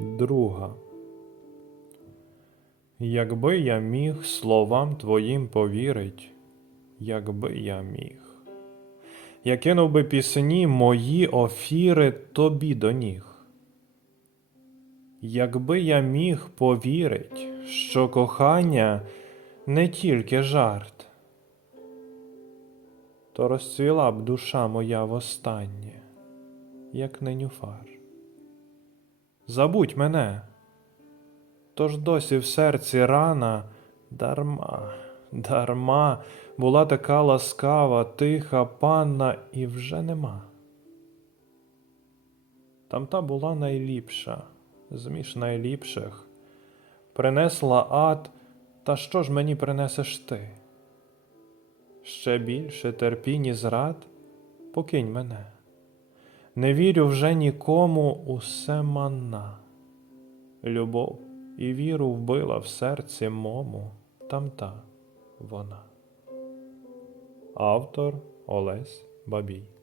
Друга. Якби я міг словам твоїм повірить, якби я міг. Я кинув би пісні мої офіри тобі до ніг. Якби я міг повірить, що кохання не тільки жарт, то розцвіла б душа моя востаннє, як ненюфар. Забудь мене, тож досі в серці рана дарма, дарма була така ласкава, тиха панна, і вже нема. Там та була найліпша, зміж найліпших, принесла ад, та що ж мені принесеш ти? Ще більше терпінь і зрад, покинь мене. Не вірю вже нікому, усе манна. Любов і віру вбила в серці мому, там та вона. Автор Олесь Бабій